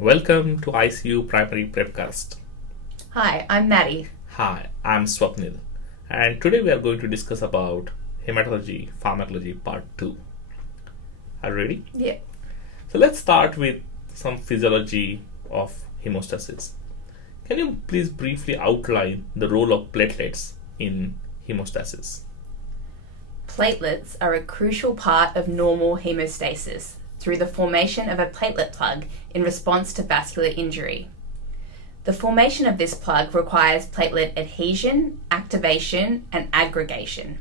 Welcome to ICU Primary Prepcast. Hi, I'm Maddi. Hi, I'm Swapnil, and today we are going to discuss about Haematology, Pharmacology Part 2. Are you ready? Yeah. So let's start with some physiology of hemostasis. Can you please briefly outline the role of platelets in hemostasis? Platelets are a crucial part of normal hemostasis through the formation of a platelet plug in response to vascular injury. The formation of this plug requires platelet adhesion, activation, and aggregation.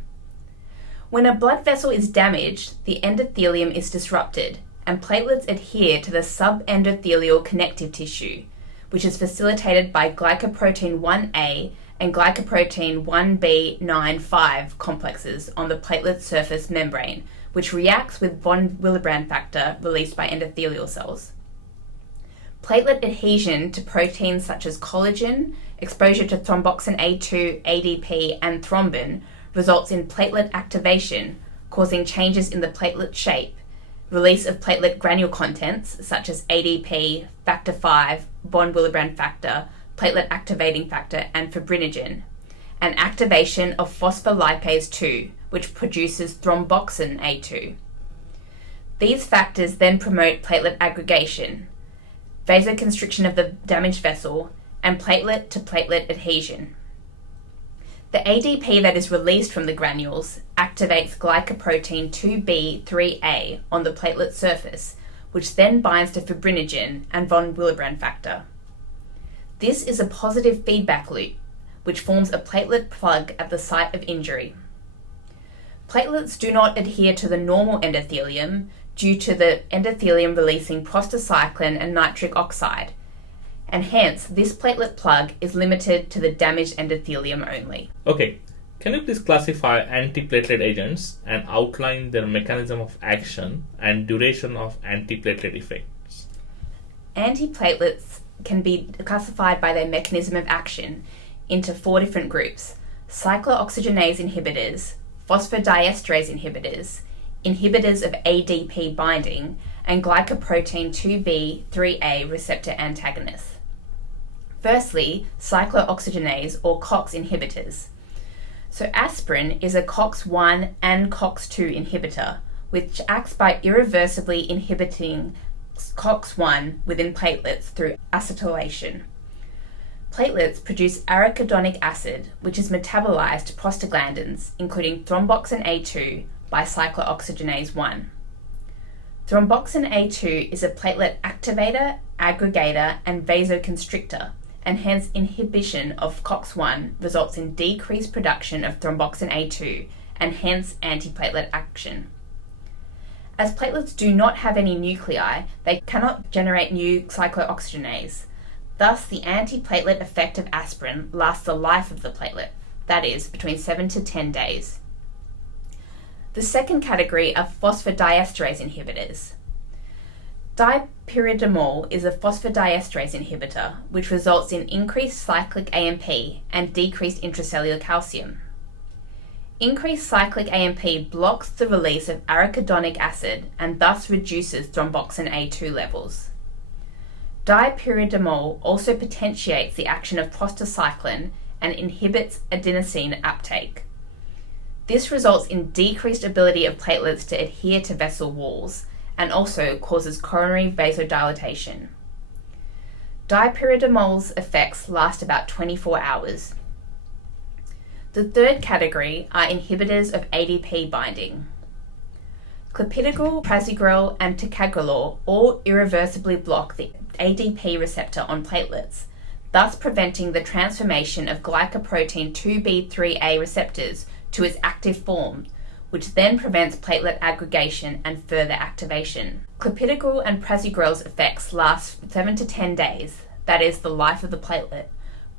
When a blood vessel is damaged, the endothelium is disrupted, and platelets adhere to the subendothelial connective tissue, which is facilitated by glycoprotein 1A and glycoprotein 1b9,5 complexes on the platelet surface membrane, which reacts with von Willebrand factor released by endothelial cells. Platelet adhesion to proteins such as collagen, exposure to thromboxane A2, ADP, and thrombin results in platelet activation, causing changes in the platelet shape, release of platelet granule contents such as ADP, factor V, von Willebrand factor, platelet activating factor, and fibrinogen, and activation of phospholipase 2, which produces thromboxane A2. These factors then promote platelet aggregation, vasoconstriction of the damaged vessel, and platelet-to-platelet adhesion. The ADP that is released from the granules activates glycoprotein 2b3A on the platelet surface, which then binds to fibrinogen and von Willebrand factor. This is a positive feedback loop, which forms a platelet plug at the site of injury. Platelets do not adhere to the normal endothelium due to the endothelium releasing prostacyclin and nitric oxide, and hence this platelet plug is limited to the damaged endothelium only. Okay, can you please classify antiplatelet agents and outline their mechanism of action and duration of antiplatelet effects? Antiplatelets can be classified by their mechanism of action into 4 different groups: cyclooxygenase inhibitors, phosphodiesterase inhibitors, inhibitors of ADP binding, and glycoprotein 2b3A receptor antagonists. Firstly, cyclooxygenase or COX inhibitors. So aspirin is a COX-1 and COX-2 inhibitor, which acts by irreversibly inhibiting COX-1 within platelets through acetylation. Platelets produce arachidonic acid, which is metabolized to prostaglandins, including thromboxane A2 by cyclooxygenase 1. Thromboxane A2 is a platelet activator, aggregator, and vasoconstrictor, and hence inhibition of COX-1 results in decreased production of thromboxane A2 and hence antiplatelet action. As platelets do not have any nuclei, they cannot generate new cyclooxygenase. Thus, the antiplatelet effect of aspirin lasts the life of the platelet, that is, between 7 to 10 days. The second category are phosphodiesterase inhibitors. Dipyridamole is a phosphodiesterase inhibitor, which results in increased cyclic AMP and decreased intracellular calcium. Increased cyclic AMP blocks the release of arachidonic acid and thus reduces thromboxane A2 levels. Dipyridamole also potentiates the action of prostacyclin and inhibits adenosine uptake. This results in decreased ability of platelets to adhere to vessel walls and also causes coronary vasodilatation. Dipyridamole's effects last about 24 hours. The third category are inhibitors of ADP binding. Clopidogrel, Physiology, and ticagrelor all irreversibly block the ADP receptor on platelets, thus preventing the transformation of glycoprotein 2b3A receptors to its active form, which then prevents platelet aggregation and further activation. Clopidogrel and prasugrel's effects last 7 to 10 days, that is, the life of the platelet,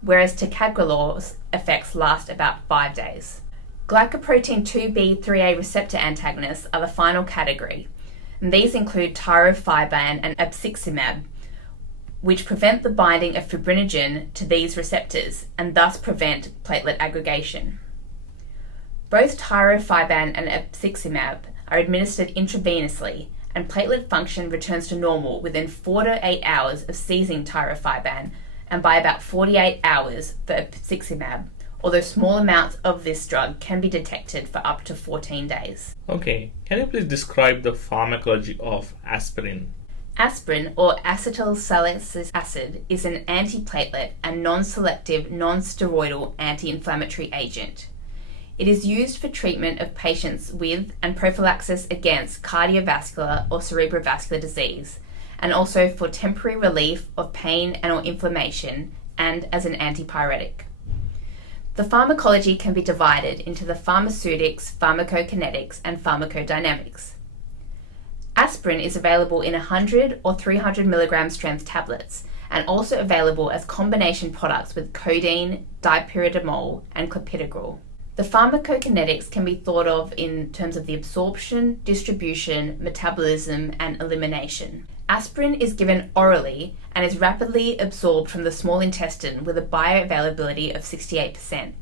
whereas ticagrelor's effects last about 5 days. Glycoprotein 2b3A receptor antagonists are the final category, and these include tirofiban and abciximab, which prevent the binding of fibrinogen to these receptors and thus prevent platelet aggregation. Both tirofiban and abciximab are administered intravenously and platelet function returns to normal within 4 to 8 hours of ceasing tirofiban and by about 48 hours for apixaban, although small amounts of this drug can be detected for up to 14 days. Okay, can you please describe the pharmacology of aspirin? Aspirin, or acetylsalicylic acid, is an antiplatelet and non-selective, non-steroidal anti-inflammatory agent. It is used for treatment of patients with and prophylaxis against cardiovascular or cerebrovascular disease, and also for temporary relief of pain and or inflammation, and as an antipyretic. The pharmacology can be divided into the pharmaceutics, pharmacokinetics, and pharmacodynamics. Aspirin is available in 100 or 300 milligram strength tablets, and also available as combination products with codeine, dipyridamole, and clopidogrel. The pharmacokinetics can be thought of in terms of the absorption, distribution, metabolism, and elimination. Aspirin is given orally and is rapidly absorbed from the small intestine with a bioavailability of 68%.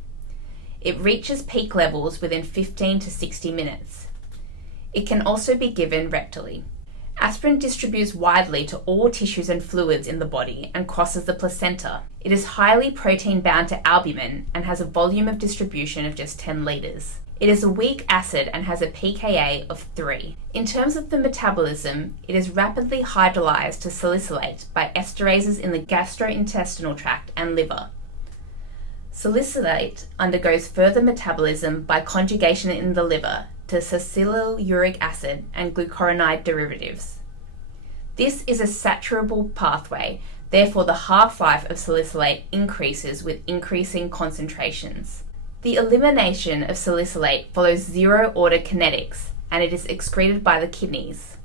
It reaches peak levels within 15 to 60 minutes. It can also be given rectally. Aspirin distributes widely to all tissues and fluids in the body and crosses the placenta. It is highly protein-bound to albumin and has a volume of distribution of just 10 litres. It is a weak acid and has a pKa of 3. In terms of the metabolism, it is rapidly hydrolyzed to salicylate by esterases in the gastrointestinal tract and liver. Salicylate undergoes further metabolism by conjugation in the liver to salicylic acid and glucuronide derivatives. This is a saturable pathway, therefore the half-life of salicylate increases with increasing concentrations. The elimination of salicylate follows zero-order kinetics, and it is excreted by the kidneys.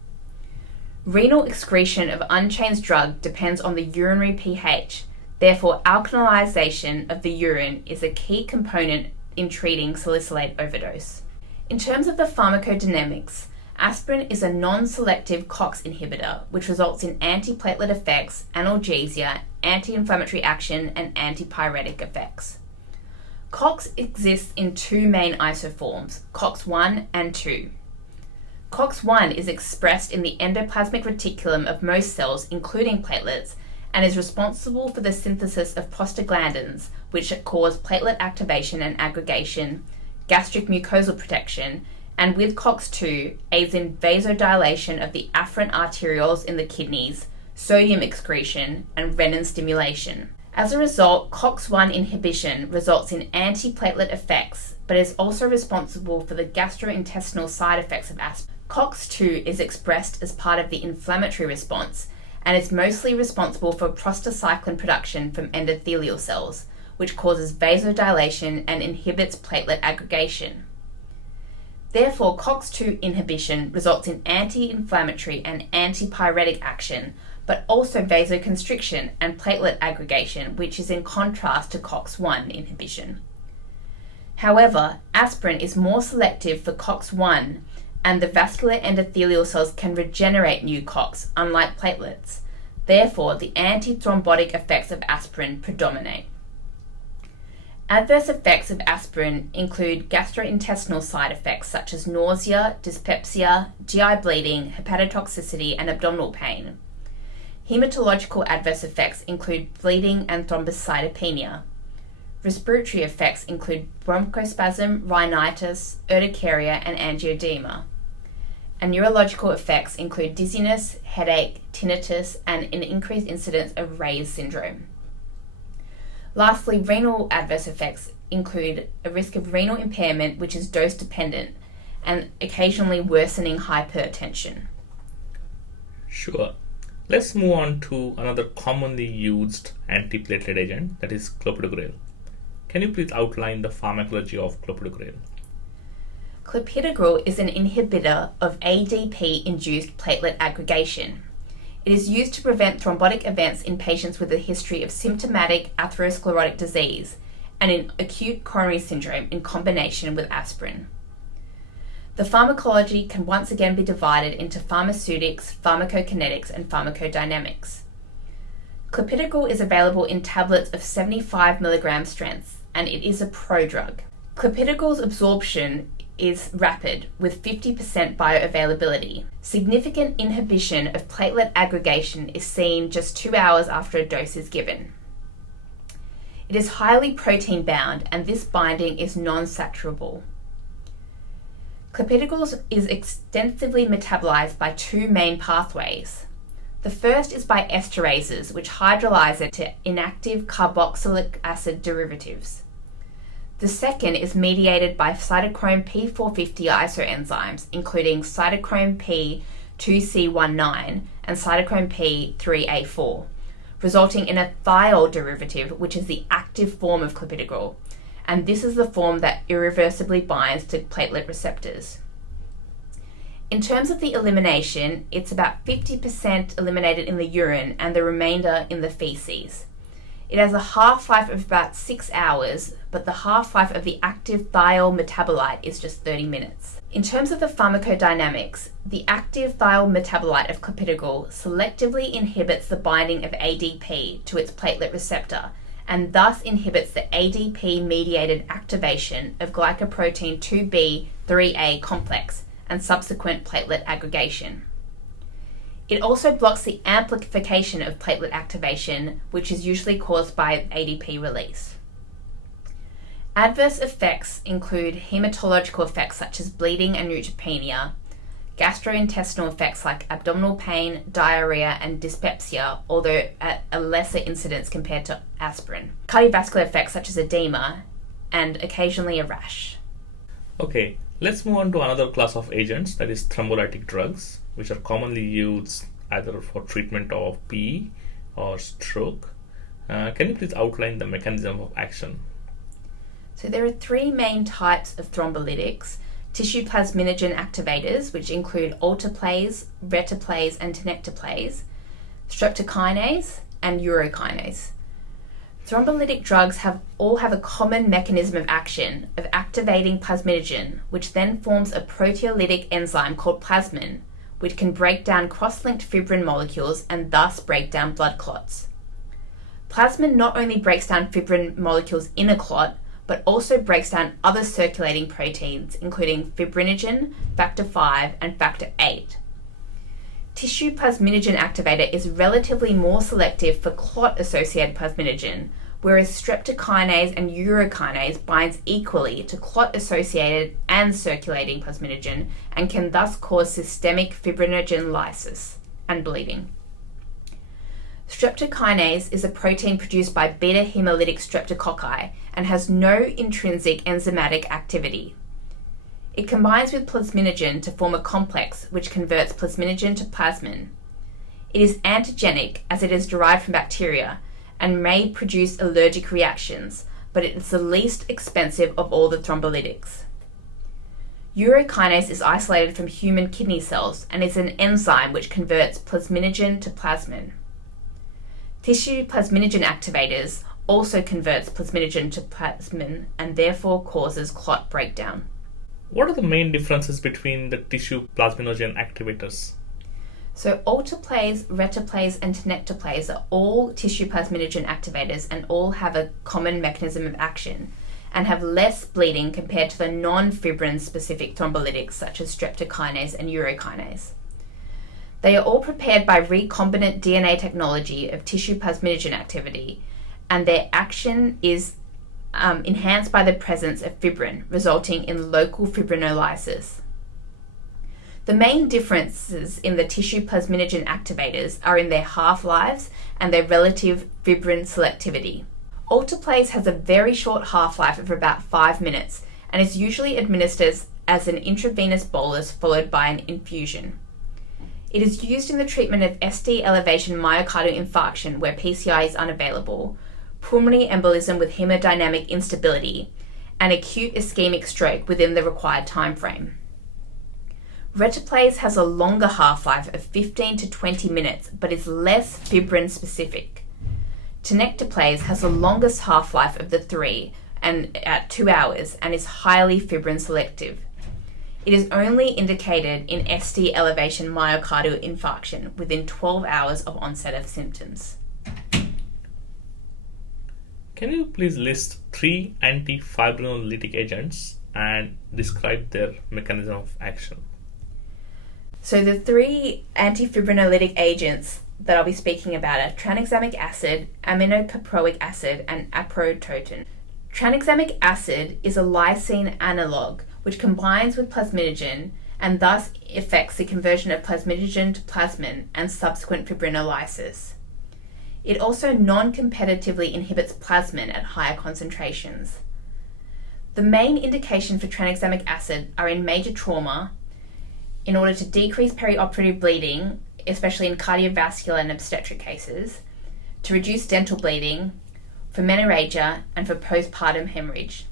Renal excretion of unchanged drug depends on the urinary pH, therefore alkalization of the urine is a key component in treating salicylate overdose. In terms of the pharmacodynamics, aspirin is a non-selective COX inhibitor, which results in antiplatelet effects, analgesia, anti-inflammatory action, and antipyretic effects. COX exists in two main isoforms, COX-1 and 2. COX-1 is expressed in the endoplasmic reticulum of most cells, including platelets, and is responsible for the synthesis of prostaglandins, which cause platelet activation and aggregation, gastric mucosal protection, and with COX-2 aids in vasodilation of the afferent arterioles in the kidneys, sodium excretion, and renin stimulation. As a result, COX-1 inhibition results in antiplatelet effects, but is also responsible for the gastrointestinal side effects of aspirin. COX-2 is expressed as part of the inflammatory response and is mostly responsible for prostacyclin production from endothelial cells, which causes vasodilation and inhibits platelet aggregation. Therefore, COX-2 inhibition results in anti-inflammatory and antipyretic action, but also vasoconstriction and platelet aggregation, which is in contrast to COX-1 inhibition. However, aspirin is more selective for COX-1, and the vascular endothelial cells can regenerate new COX, unlike platelets. Therefore, the antithrombotic effects of aspirin predominate. Adverse effects of aspirin include gastrointestinal side effects such as nausea, dyspepsia, GI bleeding, hepatotoxicity, and abdominal pain. Hematological adverse effects include bleeding and thrombocytopenia. Respiratory effects include bronchospasm, rhinitis, urticaria, and angioedema. And neurological effects include dizziness, headache, tinnitus, and an increased incidence of Ray's syndrome. Lastly, renal adverse effects include a risk of renal impairment, which is dose-dependent, and occasionally worsening hypertension. Sure. Let's move on to another commonly used antiplatelet agent, that is Clopidogrel. Can you please outline the pharmacology of Clopidogrel? Clopidogrel is an inhibitor of ADP-induced platelet aggregation. It is used to prevent thrombotic events in patients with a history of symptomatic atherosclerotic disease and in acute coronary syndrome in combination with aspirin. The pharmacology can once again be divided into pharmaceutics, pharmacokinetics, and pharmacodynamics. Clopidogrel is available in tablets of 75 mg strengths, and it is a prodrug. Clopidogrel's absorption is rapid, with 50% bioavailability. Significant inhibition of platelet aggregation is seen just 2 hours after a dose is given. It is highly protein bound, and this binding is non-saturable. Clopidogrel is extensively metabolized by two main pathways. The first is by esterases, which hydrolyze it to inactive carboxylic acid derivatives. The second is mediated by cytochrome P450 isoenzymes, including cytochrome P2C19 and cytochrome P3A4, resulting in a thiol derivative, which is the active form of clopidogrel, and this is the form that irreversibly binds to platelet receptors. In terms of the elimination, it's about 50% eliminated in the urine and the remainder in the feces. It has a half-life of about 6 hours, but the half-life of the active thiol metabolite is just 30 minutes. In terms of the pharmacodynamics, the active thiol metabolite of clopidogrel selectively inhibits the binding of ADP to its platelet receptor, and thus inhibits the ADP-mediated activation of glycoprotein 2B3A complex and subsequent platelet aggregation. It also blocks the amplification of platelet activation, which is usually caused by ADP release. Adverse effects include hematological effects such as bleeding and neutropenia, gastrointestinal effects like abdominal pain, diarrhea, and dyspepsia, although at a lesser incidence compared to aspirin, cardiovascular effects such as edema, and occasionally a rash. Okay, let's move on to another class of agents, that is thrombolytic drugs, which are commonly used either for treatment of PE or stroke. Can you please outline the mechanism of action? So there are three main types of thrombolytics: tissue plasminogen activators, which include alteplase, retiplase, and tenecteplase, streptokinase, and urokinase. Thrombolytic drugs all have a common mechanism of action of activating plasminogen, which then forms a proteolytic enzyme called plasmin, which can break down cross-linked fibrin molecules and thus break down blood clots. Plasmin not only breaks down fibrin molecules in a clot, but also breaks down other circulating proteins, including fibrinogen, factor V, and factor VIII. Tissue plasminogen activator is relatively more selective for clot-associated plasminogen, whereas streptokinase and urokinase binds equally to clot-associated and circulating plasminogen and can thus cause systemic fibrinogen lysis and bleeding. Streptokinase is a protein produced by beta-hemolytic streptococci and has no intrinsic enzymatic activity. It combines with plasminogen to form a complex which converts plasminogen to plasmin. It is antigenic as it is derived from bacteria and may produce allergic reactions, but it is the least expensive of all the thrombolytics. Urokinase is isolated from human kidney cells and is an enzyme which converts plasminogen to plasmin. Tissue plasminogen activators also converts plasminogen to plasmin and therefore causes clot breakdown. What are the main differences between the tissue plasminogen activators? So alteplase, retiplase, and tenecteplase are all tissue plasminogen activators and all have a common mechanism of action and have less bleeding compared to the non-fibrin specific thrombolytics such as streptokinase and urokinase. They are all prepared by recombinant DNA technology of tissue plasminogen activity, and their action is enhanced by the presence of fibrin, resulting in local fibrinolysis. The main differences in the tissue plasminogen activators are in their half-lives and their relative fibrin selectivity. Alteplase has a very short half-life of about 5 minutes and is usually administered as an intravenous bolus followed by an infusion. It is used in the treatment of ST elevation myocardial infarction where PCI is unavailable, pulmonary embolism with hemodynamic instability, and acute ischemic stroke within the required time frame. Retiplase has a longer half-life of 15 to 20 minutes but is less fibrin specific. Tenecteplase has the longest half-life of the three and at 2 hours and is highly fibrin selective. It is only indicated in ST elevation myocardial infarction within 12 hours of onset of symptoms. Can you please list 3 anti-fibrinolytic agents and describe their mechanism of action. So the three anti-fibrinolytic agents that I'll be speaking about are tranexamic acid, aminocaproic acid, and aprocitentan. Tranexamic acid is a lysine analog which combines with plasminogen and thus affects the conversion of plasminogen to plasmin and subsequent fibrinolysis. It also non-competitively inhibits plasmin at higher concentrations. The main indication for tranexamic acid are in major trauma in order to decrease perioperative bleeding, especially in cardiovascular and obstetric cases, to reduce dental bleeding, for menorrhagia, and for postpartum hemorrhage.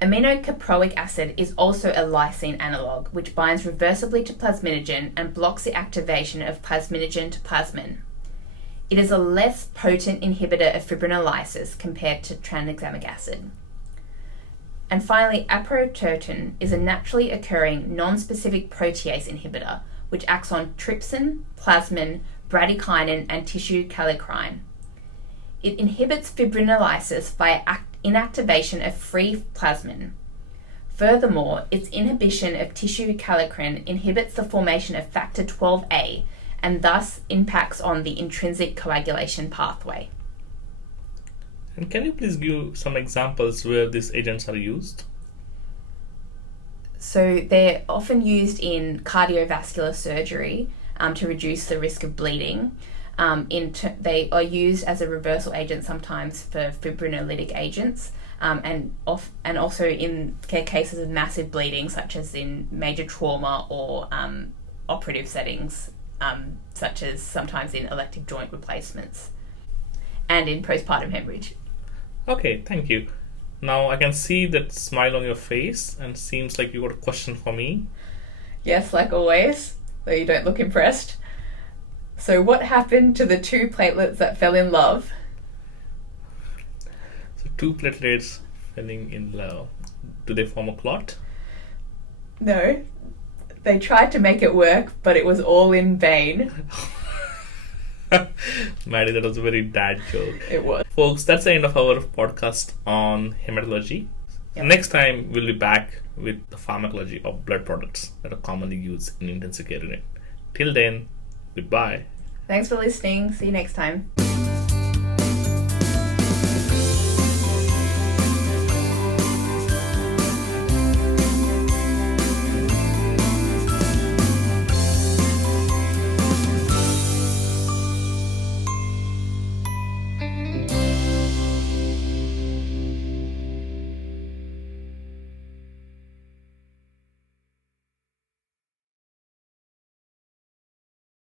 Aminocaproic acid is also a lysine analog which binds reversibly to plasminogen and blocks the activation of plasminogen to plasmin. It is a less potent inhibitor of fibrinolysis compared to tranexamic acid. And finally, aprocitentan is a naturally occurring non-specific protease inhibitor which acts on trypsin, plasmin, bradykinin, and tissue kallikrein. It inhibits fibrinolysis via inactivation of free plasmin. Furthermore, its inhibition of tissue kallikrein inhibits the formation of factor 12A and thus impacts on the intrinsic coagulation pathway. And can you please give some examples where these agents are used? So they're often used in cardiovascular surgery to reduce the risk of bleeding. They are used as a reversal agent sometimes for fibrinolytic agents, and also in cases of massive bleeding, such as in major trauma or operative settings, such as sometimes in elective joint replacements and in postpartum hemorrhage. Okay, thank you. Now I can see that smile on your face and seems like you got a question for me. Yes, like always, though you don't look impressed. So what happened to the two platelets that fell in love? So two platelets falling in love. Do they form a clot? No. They tried to make it work, but it was all in vain. Maddi, that was a very dad joke. It was. Folks, that's the end of our podcast on hematology. Yep. Next time, we'll be back with the pharmacology of blood products that are commonly used in intensive care unit. Till then, goodbye. Thanks for listening. See you next time.